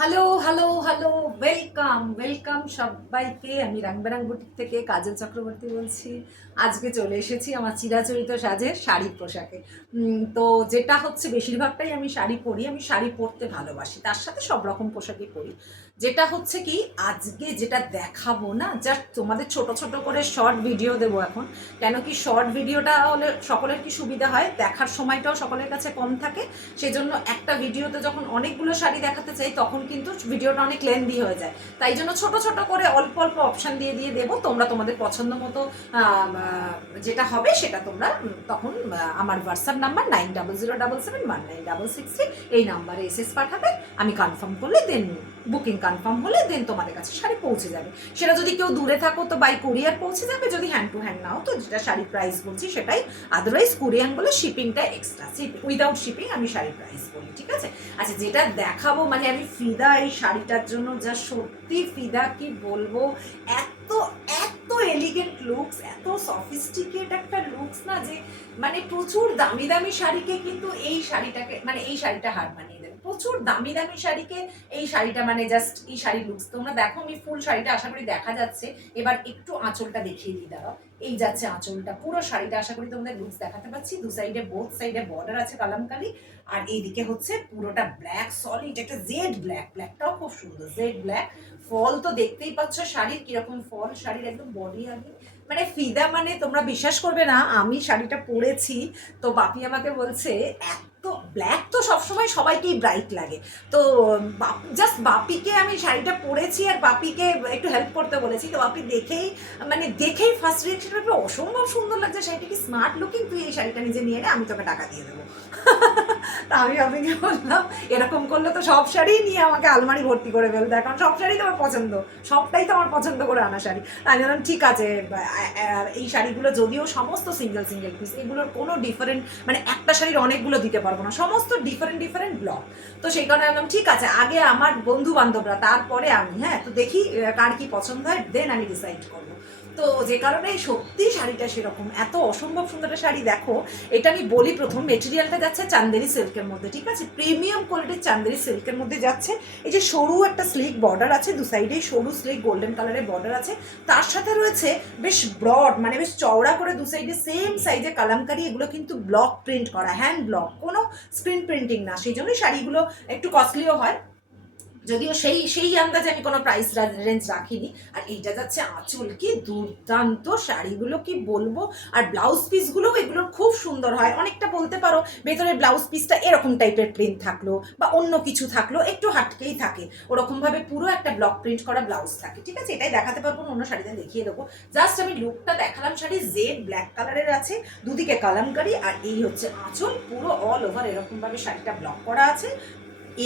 Hello hello hello, welcome welcome সবাইকে। আমি রংবেরং boutique থেকে কাজল চক্রবর্তী বলছি। আজকে চলে এসেছি আমার চিরাচরিত সাজে শাড়ির পোশাকে। তো যেটা হচ্ছে বেশিরভাগটাই আমি শাড়ি পরি, আমি শাড়ি পরতে ভালোবাসি, তার সাথে সব রকম পোশাকই পরি। যেটা হচ্ছে কি আজকে যেটা দেখাবো না, জাস্ট তোমাদের ছোট ছোট করে শর্ট ভিডিও দেবো এখন। কেন কি শর্ট ভিডিওটা হলে সকলের কি সুবিধা হয়, দেখার সময়টাও সকলের কাছে কম থাকে। সেজন্য একটা ভিডিওতে যখন অনেকগুলো শাড়ি দেখাতে চাই তখন কিন্তু ভিডিওটা অনেক লেন্দি হয়ে যায়। তাই জন্য ছোট ছোট করে অল্প অল্প অপশান দিয়ে দিয়ে দেবো, তোমরা তোমাদের পছন্দ মতো যেটা হবে সেটা তোমরা তখন আমার হোয়াটসঅ্যাপ নাম্বার 9007771966 এই নাম্বারে এসএস পাঠাবে। আমি কনফার্ম করলে দেন বুকিং কনফার্ম হলে দেন তোমাদের কাছে শাড়ি পৌঁছে যাবে। সেটা যদি কেউ দূরে থাকো তো বাই কুরিয়ার পৌঁছে যাবে, যদি হ্যান্ড টু হ্যান্ড নাও তো যেটা শাড়ির প্রাইস বলছি সেটাই। আদারওয়াইজ কুরিয়ান বলে শিপিংটা এক্সট্রা, উইদাউট শিপিং আমি শাড়ির প্রাইস বলি, ঠিক আছে। আচ্ছা, যেটা দেখাবো মানে আমি ফিদা এই শাড়িটার জন্য, যা সত্যি ফিদা, কি বলবো। এত এত এলিগেন্ট লুকস, এত সফিস্টিকেট একটা লুকস না, যে মানে প্রচুর দামি দামি শাড়িকে কিন্তু এই শাড়িটাকে মানে এই শাড়িটা হার মানিয়ে দেবে। প্রচুর দামি দামি শাড়িকে এই শাড়িটা মানে জাস্ট এই শাড়ির লুকস তোমরা দেখো। আমি ফুল শাড়িটা আশা করি দেখা যাচ্ছে, এবার একটু আঁচলটা দেখিয়ে দিই, দাঁড়াও। এই যাচ্ছে আঁচলটা, পুরো শাড়িটা আশা করি তোমাদের লুকস দেখাতে পাচ্ছি। দু সাইডে বোথ সাইডে বর্ডার আছে কালামকারি, আর এইদিকে হচ্ছে পুরোটা ব্ল্যাক সলিড একটা জেড ব্ল্যাক, ব্ল্যাকটাও খুব সুন্দর জেড ব্ল্যাক। ফল তো দেখতেই পাচ্ছ শাড়ির কিরকম ফল, শাড়ির একদম বডি আগে মানে ফিদা। মানে তোমরা বিশ্বাস করবে না, আমি শাড়িটা পরেছি তো বাপি আমাকে বলছে এত ব্ল্যাক তো সবসময় সবাইকেই ব্রাইট লাগে। তো জাস্ট বাপিকে আমি শাড়িটা পরেছি আর বাপিকে একটু হেল্প করতে বলেছি, তো বাপি দেখেই ফার্স্ট রিয়েকশন হবে অসম্ভব সুন্দর লাগছে শাড়িটা, কি স্মার্ট লুকিং, তুই এই শাড়িটা নিজে নিয়ে নে, আমি তোকে টাকা দিয়ে দেবো। তা আমি বাপিকে বললাম এরকম করলে তো সব শাড়ি নিয়ে আমাকে আলমারি ভর্তি করে ফেলতে, কারণ সব শাড়ি তো আমার পছন্দ, সবটাই তো আমার পছন্দ করে আনা শাড়ি। আমি বললাম ঠিক আছে, এই শাড়িগুলো যদিও সমস্ত সিঙ্গেল সিঙ্গেল পিস, এগুলোর কোনো ডিফারেন্ট মানে একটা শাড়ির অনেকগুলো দিতে পারবো না, সমস্ত ডিফারেন্ট ডিফারেন্ট ব্লক। তো সেই কারণে বললাম ঠিক আছে, আগে আমার বন্ধু বান্ধবরা, তারপরে আমি, হ্যাঁ তো দেখি কার কি পছন্দ হয়, দেন আমি ডিসাইড করবো। তো যে কারণে সত্যি শাড়িটা সেরকম এত অসম্ভব সুন্দর একটা শাড়ি। দেখো, এটা আমি বলি প্রথম, মেটেরিয়ালটা যাচ্ছে চান্দেরি সিল্কের মধ্যে, ঠিক আছে, প্রিমিয়াম কোয়ালিটির চান্দেরি সিল্কের মধ্যে যাচ্ছে। এই যে সরু একটা স্লিক বর্ডার আছে, দু সাইডেই সরু স্লিক গোল্ডেন কালারের বর্ডার আছে, তার সাথে রয়েছে বেশ ব্রড মানে বেশ চওড়া করে দু সাইডে সেম সাইজে কালামকারি। এগুলো কিন্তু ব্লক প্রিন্ট করা, হ্যান্ড ব্লক, কোনো স্ক্রিন প্রিন্টিং না, সেই জন্যই শাড়িগুলো একটু কস্টলিও হয়, যদিও সেই সেই আন্দাজে আমি কোনো প্রাইস রেঞ্জ রাখিনি। আর এইটা যাচ্ছে আঁচল, কি দুর্দান্ত শাড়িগুলো, কি বলবো। আর ব্লাউজ পিসগুলো এগুলোর খুব সুন্দর হয়, অনেকটা বলতে পারো ভেতরের ব্লাউজ পিসটা এরকম টাইপের প্রিন্ট থাকলো বা অন্য কিছু থাকলো, একটু হাটকেই থাকে, ওরকমভাবে পুরো একটা ব্লক প্রিন্ট করা ব্লাউজ থাকে, ঠিক আছে। এটাই দেখাতে পারবো, অন্য শাড়িতে দেখিয়ে দেবো। জাস্ট আমি লুকটা দেখালাম। শাড়ি জেড ব্ল্যাক কালারের আছে, দুদিকে কালামকারি, আর এই হচ্ছে আঁচল, পুরো অল ওভার এরকমভাবে শাড়িটা ব্লক করা আছে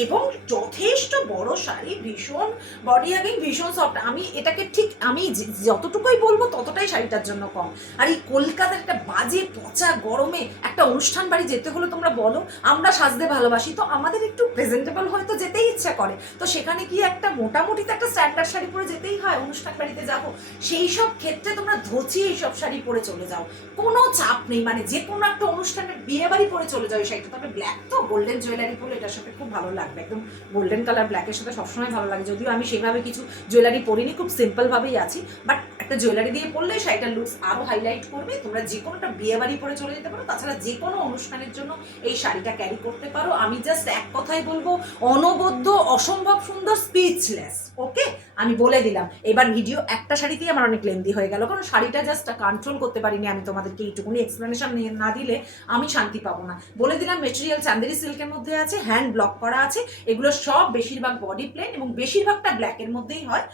এবং যথেষ্ট বড় শাড়ি, ভীষণ বডি হাগিং, ভীষণ সফট। আমি এটাকে ঠিক আমি যতটুকুই বলবো ততটাই শাড়িটার জন্য কম। আর এই কলকাতার একটা বাজে পচা গরমে একটা অনুষ্ঠান বাড়ি যেতে হলো, তোমরা বলো, আমরা সাজতে ভালোবাসি তো আমাদের একটু প্রেজেন্টেবল হয়তো যেতেই ইচ্ছা করে, তো সেখানে গিয়ে একটা মোটামুটি তো একটা স্ট্যান্ডার্ড শাড়ি পরে যেতেই হয়, অনুষ্ঠান বাড়িতে যাবো, সেই সব ক্ষেত্রে তোমরা ধোচি এইসব শাড়ি পরে চলে যাও, কোনো চাপ নেই। মানে যে কোনো একটা অনুষ্ঠানের বিয়ে বাড়ি পরে চলে যাও এই শাড়িটা। তবে ব্ল্যাক তো গোল্ডেন জুয়েলারি পরে এটার সাথে খুব ভালো লাগবে, একদম গোল্ডেন কালার ব্ল্যাকের সাথে সবসময় ভালো লাগে। যদিও আমি সেভাবে কিছু জুয়েলারি পরিনি, খুব সিম্পলভাবেই আছি, বাট একটা জুয়েলারি দিয়ে পরলে শাড়িটার লুকস আরও হাইলাইট করবে। তোমরা যে কোনো একটা বিয়ে বাড়ি পরে চলে যেতে পারো, তাছাড়া যে কোনো অনুষ্ঠানের জন্য এই শাড়িটা ক্যারি করতে পারো। আমি জাস্ট এক কথাই বলবো, অনবদ্য, অসম্ভব সুন্দর, স্পিচলেস। ওকে, আমি বলে দিলাম। এবার ভিডিও একটা শাড়িতেই আমার অনেক লেন্দি হয়ে গেল, কারণ শাড়িটা জাস্ট কন্ট্রোল করতে পারিনি আমি, তোমাদেরকে এইটুকুনি এক্সপ্লেনেশন না দিলে আমি শান্তি পাবো না। বলে দিলাম মেটেরিয়াল চান্দেরি সিল্কের মধ্যে আছে, হ্যান্ড ব্লক করা আছে, এগুলো সব বেশিরভাগ বডি প্লেন এবং বেশিরভাগটা ব্ল্যাকের মধ্যেই হয়,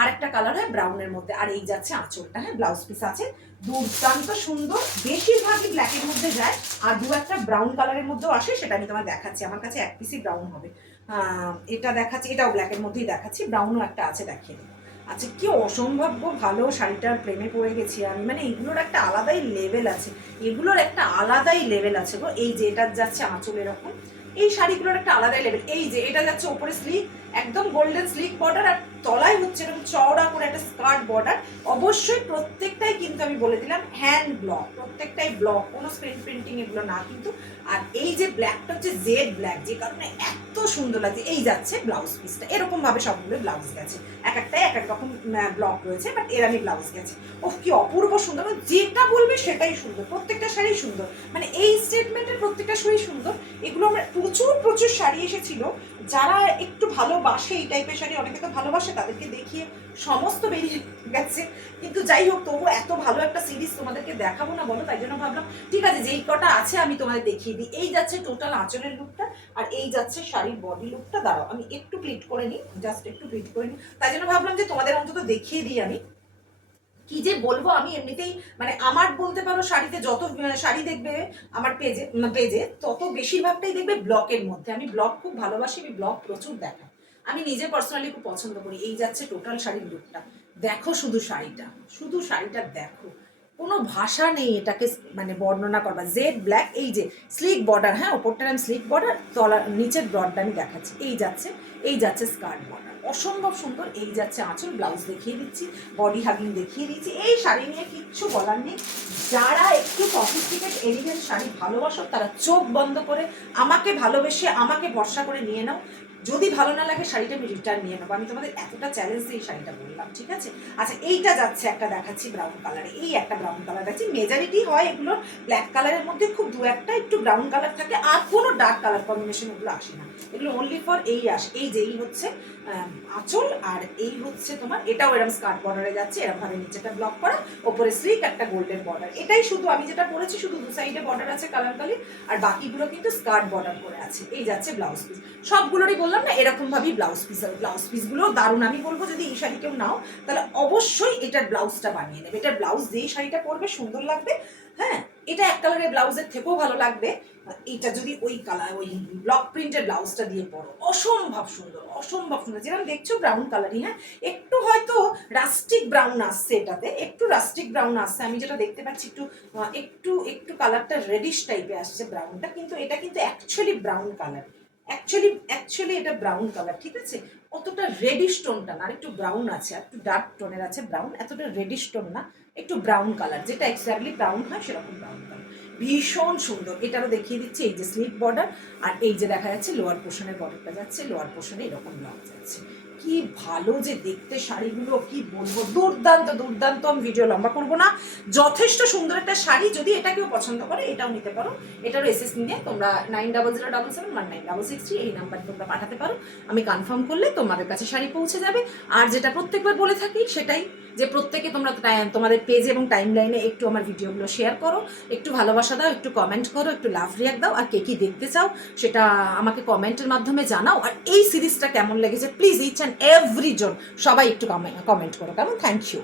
আরেকটা কালার হয় ব্রাউনের মধ্যে। আর এই যাচ্ছে আঁচলটা, হ্যাঁ ব্লাউজ পিস আছে দুর্দান্ত সুন্দর, বেশিরভাগই ব্ল্যাকের মধ্যে যায়, আর দু একটা ব্রাউন কালারের মধ্যেও আসে, সেটা আমি তোমার দেখাচ্ছি। আমার কাছে এক পিসই ব্রাউন হবে, এটা দেখাচ্ছি, এটাও ব্ল্যাকের মধ্যেই দেখাচ্ছি, ব্রাউনও একটা আছে, দেখিয়ে দেবো। আচ্ছা, কি অসম্ভব ভালো শাড়িটার প্রেমে পড়ে গেছি আমি, মানে এগুলোর একটা আলাদাই লেভেল আছে, এগুলোর একটা আলাদাই লেভেল আছে গো। এই যে এটা যাচ্ছে আঁচল এরকম, এই শাড়িগুলোর একটা আলাদাই লেভেল। এই যে এটা যাচ্ছে ওপরে স্লিক, একদম গোল্ডেন স্লিক বর্ডার, আর তলায় হচ্ছে এরকম চওড়া করে একটা স্কার্ট বর্ডার। অবশ্যই প্রত্যেকটাই কিন্তু আমি বলে দিলাম হ্যান্ড ব্লক, প্রত্যেকটাই ব্লক, কোনো স্ক্রিন প্রিন্টিং এগুলো না কিন্তু। আর এই যে ব্ল্যাকটা হচ্ছে জেড ব্ল্যাক, যে কারণে এত সুন্দর লাগছে। এই যাচ্ছে ব্লাউজ পিসটা, এরকম ভাবে সবগুলো ব্লাউজ গেছে, এক একটাই এক এক রকম ব্লক রয়েছে, বাট এর আমি ব্লাউজ গেছে। ও কি অপূর্ব সুন্দর, যেটা বলবে সেটাই সুন্দর, প্রত্যেকটা শাড়ি সুন্দর, মানে এই স্টেটমেন্টের প্রত্যেকটা শাড়ি সুন্দর। এগুলো আমরা প্রচুর প্রচুর শাড়ি এসেছিল, যারা একটু ভালোবাসে এই টাইপের শাড়ি, অনেকে তো ভালোবাসে, তাদেরকে দেখিয়ে সমস্ত বেরিয়ে গেছে। কিন্তু যাই হোক, তবু এত ভালো একটা সিরিজ তোমাদেরকে দেখাবো না বলো, তাই জন্য ভাবলাম ঠিক আছে যেই কটা আছে আমি তোমাদের দেখিয়ে দিই। এই যাচ্ছে টোটাল আঁচলের লুকটা, আর এই যাচ্ছে শাড়ির বডি লুকটা। দাঁড়াও আমি একটু প্লিট করে নিই, জাস্ট একটু প্লিট করে নিই, তাই জন্য ভাবলাম যে তোমাদের অন্তত দেখিয়ে দিই। আমি কি যে বলবো, আমি এমনিতেই মানে আমার বলতে পারো শাড়িতে যত শাড়ি দেখবে আমার পেজে তত বেশিরভাগটাই দেখবে ব্লকের মধ্যে। আমি ব্লক খুব ভালোবাসি, আমি ব্লক প্রচুর দেখাই, আমি নিজে পার্সোনালি খুব পছন্দ করি। এই যাচ্ছে টোটাল শাড়ির লুকটা, দেখো শুধু শাড়িটা, শুধু শাড়িটা দেখো, কোনো ভাষা নেই এটাকে মানে বর্ণনা করবা। জেড ব্ল্যাক, এই যে স্লিক বর্ডার, হ্যাঁ ওপরটার আমি স্লিক বর্ডার, তলার নিচের ব্রডটা আমি দেখাচ্ছি। এই যাচ্ছে স্কার্ট বর্ডার, অসম্ভব সুন্দর। এই যাচ্ছে আঁচল, ব্লাউজ দেখিয়ে দিচ্ছি, বডি হাগিং দেখিয়ে দিচ্ছি। এই শাড়ি নিয়ে কিচ্ছু বলার নেই। যারা একটু সফিস্টিকেট এলিগেন্ট শাড়ি ভালোবাসো তারা চোখ বন্ধ করে আমাকে ভালোবেসে আমাকে ভরসা করে নিয়ে নাও। যদি ভালো না লাগে শাড়িটা আমি রিটার্ন নিয়ে নেবো, আমি তোমাদের এতটা চ্যালেঞ্জ দিয়ে এই শাড়িটা বললাম, ঠিক আছে। আচ্ছা এইটা যাচ্ছে একটা দেখাচ্ছি ব্রাউন কালারে, এই একটা ব্রাউন কালার দেখাচ্ছি। মেজরিটি হয় এগুলো ব্ল্যাক কালারের মধ্যে, খুব দু একটা একটু ব্রাউন কালার থাকে, আর কোনো ডার্ক কালার কম্বিনেশন এগুলো আসে না, এগুলো অনলি ফর এই আসে। এই যে এই হচ্ছে আঁচল, আর এই হচ্ছে তোমার, এটাও এরকম স্কার্ট বর্ডারে যাচ্ছে, এরকম ভাবে নিচেটা ব্লক করা, ওপরে স্লিক একটা গোল্ডেন বর্ডার। এটাই শুধু আমি যেটা পরেছি, শুধু দু সাইডে বর্ডার আছে কালার কালি, আর বাকিগুলো কিন্তু স্কার্ট বর্ডার করে আছে। এই যাচ্ছে ব্লাউজ পিস, সবগুলোরই বললাম না এরকম ভাবেই ব্লাউজ পিস, আর ব্লাউজ পিসগুলো দারুণ। আমি বলবো যদি এই শাড়ি কেউ নাও তাহলে অবশ্যই এটার ব্লাউজটা বানিয়ে নেবে, এটার ব্লাউজ যেই শাড়িটা পরবে সুন্দর লাগবে। হ্যাঁ, এটা এক কালারের ব্লাউজের থেকেও ভালো লাগবে, এটা যদি ওই কালার ওই ব্লক প্রিন্টের ব্লাউজটা দিয়ে পরো, অসম্ভব সুন্দর, অসম্ভব সুন্দর। যেরকম দেখছো ব্রাউন কালারই, হ্যাঁ একটু হয়তো রাস্টিক ব্রাউন আসছে, এটাতে একটু রাস্টিক ব্রাউন আসছে, আমি যেটা দেখতে পাচ্ছি একটু একটু একটু কালারটা রেডিশ টাইপে আসছে ব্রাউনটা, কিন্তু এটা কিন্তু অ্যাকচুয়ালি ব্রাউন কালার, অ্যাকচুয়ালি এটা ব্রাউন কালার, ঠিক আছে। অতটা রেডিশ টোনটা না, আর একটু ব্রাউন আছে, আর একটু ডার্ক টোনের আছে ব্রাউন, এতটা রেডিশ টোন না, একটু ব্রাউন কালার, যেটা এক্স্যাক্টলি ব্রাউন হয় সেরকম ব্রাউন কালার, ভীষণ সুন্দর। এটারও দেখিয়ে দিচ্ছি, এই যে স্লিপ বর্ডার, আর এই যে দেখা যাচ্ছে লোয়ার পোর্শনের বর্ডারটা যাচ্ছে, লোয়ার পোর্শনে এরকম ব্লাউজ যাচ্ছে। কি ভালো যে দেখতে শাড়িগুলো, কি বলবো, দুর্দান্ত দুর্দান্ত। আমি ভিডিও লম্বা করবো না, যথেষ্ট সুন্দর একটা শাড়ি। যদি এটা কেউ পছন্দ করে এটাও নিতে পারো, এটারও এসএস নিয়ে তোমরা 9007771996 এই নাম্বারে তোমরা পাঠাতে পারো। আমি কনফার্ম করলে তোমাদের কাছে শাড়ি পৌঁছে যাবে। আর যেটা প্রত্যেকবার বলে থাকি সেটাই, যে প্রত্যেকে তোমরা তোমাদের পেজ এবং টাইম লাইনে একটু আমার ভিডিওগুলো শেয়ার করো, একটু ভালোবাসা দাও, একটু কমেন্ট করো, একটু লাভ রিয়াক্ট দাও, আর কে কি দেখতে চাও সেটা আমাকে কমেন্টের মাধ্যমে জানাও। আর এই সিরিজটা কেমন লেগেছে প্লিজ ইচ অ্যান্ড এভরি জন সবাই একটু কমেন্ট করো, কেমন? Thank you.